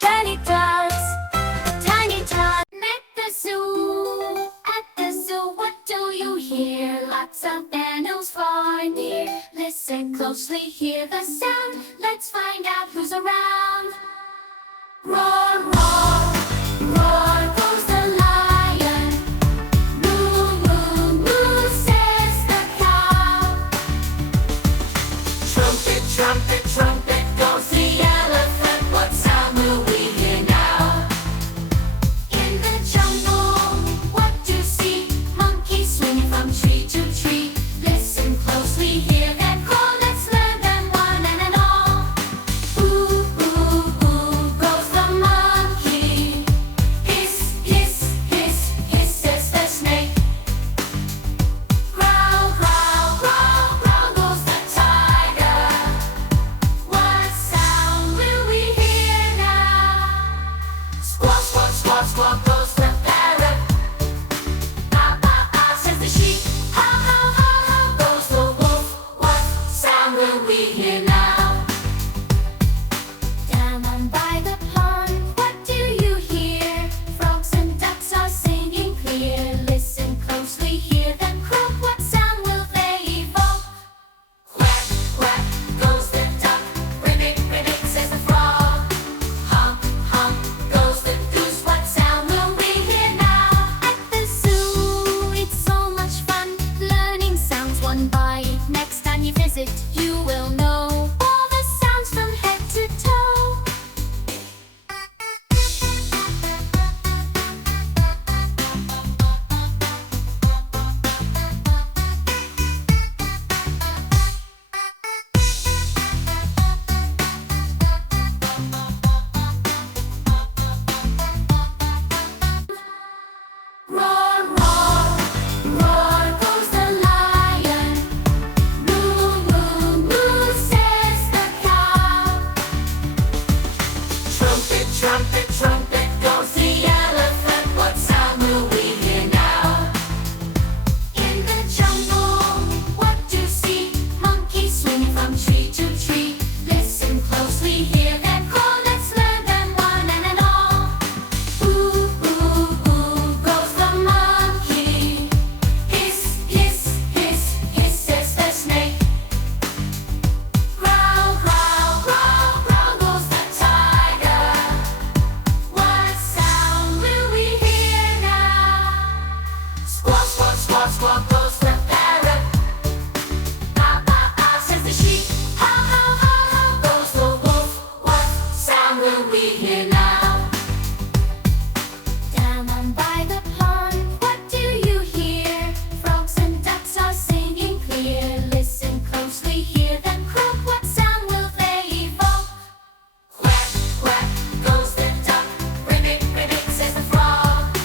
Tiny tots, tiny tots. At the zoo, what do you hear? Lots of animals far and near. Listen closely, hear the sound. Let's find out who's around. Roar, roar, roar goes the lion. Moo, moo, moo says the cow. Trumpet, trumpet, trumpet goes the elephant. What sound will we hear now? In the jungle, what do you see? Monkeys swinging from tree to tree. Listen closely, hear them call. Let's learn them one and all. Ooh, ooh, ooh goes the monkey. Hiss, hiss, hiss, hiss says the snake. Growl, growl, growl, growl goes the tiger. What sound will we hear now? Squawk, squawk, squawk, squawk goes the parrot. Ah, ah, ah says the sheep. How, how, how, how goes the wolf. What sound will we hear now? Down on by the pond, what do you hear? Frogs and ducks are singing clear. Listen closely, hear them croak. What sound will they evoke? Quack, quack goes the duck. Ribbit, ribbit says the frog. Hump, hump goes the goose. What sound will we hear now? At the zoo, it's so much fun learning sounds one by. Next time you visit, you will know all the sounds from head to toe. Roar, roar, roar goes the lion. Moo, moo, moo says the cow. Trumpet, trumpet, trumpet goes the elephant. What sound will we hear now? In the jungle, what do you see? Monkeys swinging from tree to tree. Listen closely, hear them call. Let's learn them one and all. Ooh, ooh, ooh goes the monkey. Hiss, hiss, hiss, hiss says the snake. Growl, growl, growl, growl goes the tiger. What sound will we hear now? Squawk, squawk, squawk, squawk goes the parrot. Ah, ah, ah says the sheep. How, how, how, how goes the wolf. What sound will we hear now? Down on by the pond, what do you hear? Frogs and ducks are singing clear. Listen closely, hear them croak. What sound will they evoke? Quack, quack goes the duck. Ribbit, ribbit says the frog.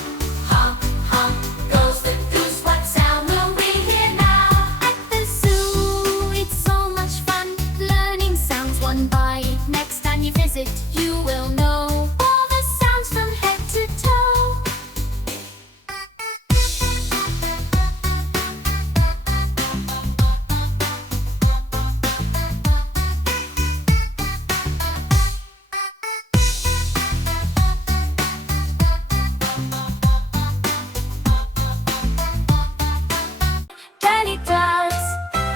Hump, hump goes the goose. What sound will we hear now? At the zoo, it's so much fun learning sounds one by. Next time you visit, you will know